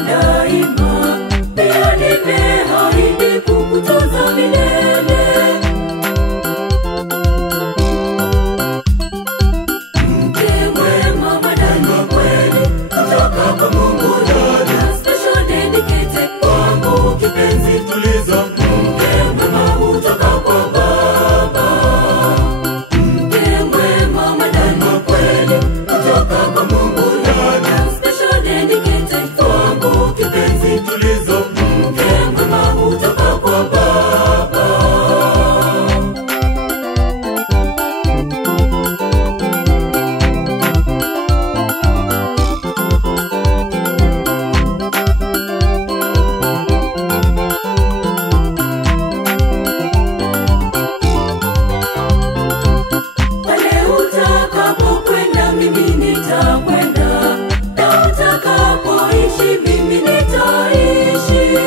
daima, pia nimeahidi kukutunza milele. Mke mwema, madani kweli kutoka kwa Mungu Baba, special dedicated kwangu kipenzi, tuliza. Mke mwema kutoka kwa Baba, mke mwema, madani kweli kutoka kwa Mungu Baba, special dedicated kwangu kipenzi, tuliza. Mke mwema kutoka kwa Baba. Pale utakapokwenda mimi nitakwenda, na utakapoishi mimi nitaishi.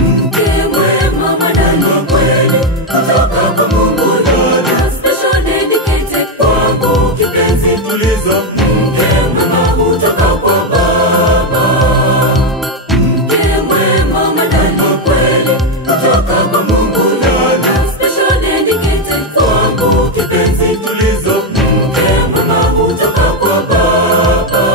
Mke mwema, madani kweli kutoka kwa Mungu Baba, special dedicated kwangu kipenzi, tuliza. Mke mwema kutoka kwa Baba, mke mwema, madani kweli kutoka kwa Mungu Baba, special dedicated kwangu kipenzi, tuliza. Mke mwema kutoka kwa Baba.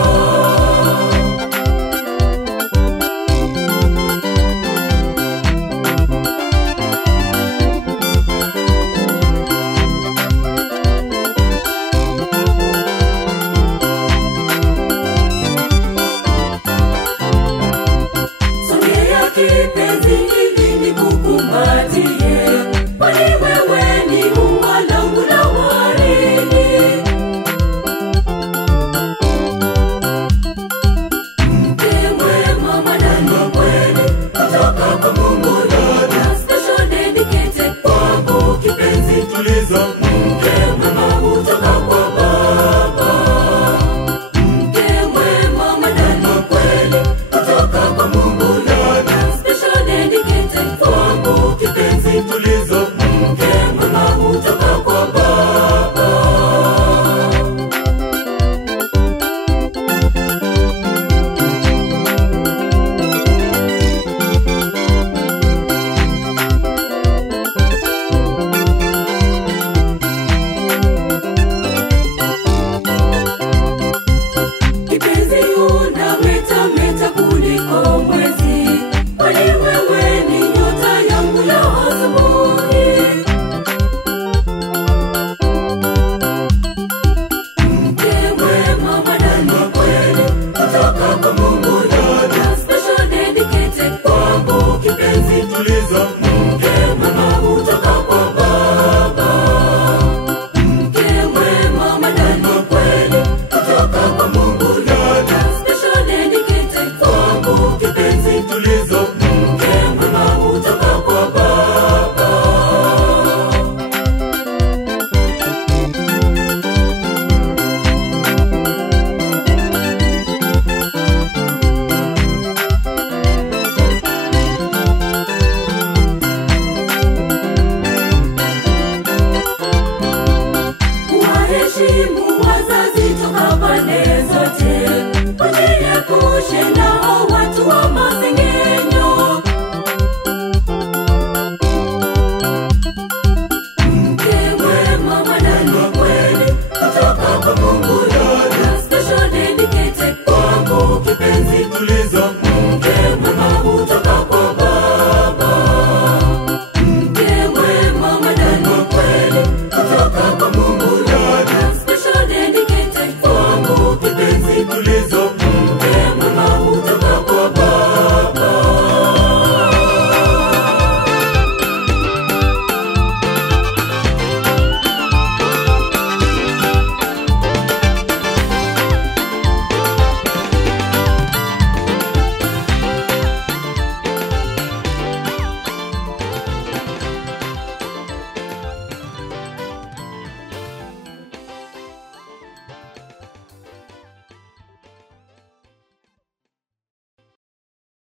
Sogea kipenzi ili nikukumbatie, kwani wewe ni ua langu la waridi. Mke mwema, madani kweli kutoka kwa Mungu Baba, special dedicated kwangu kipenzi, tuliza. Mke mwema kutoka kwa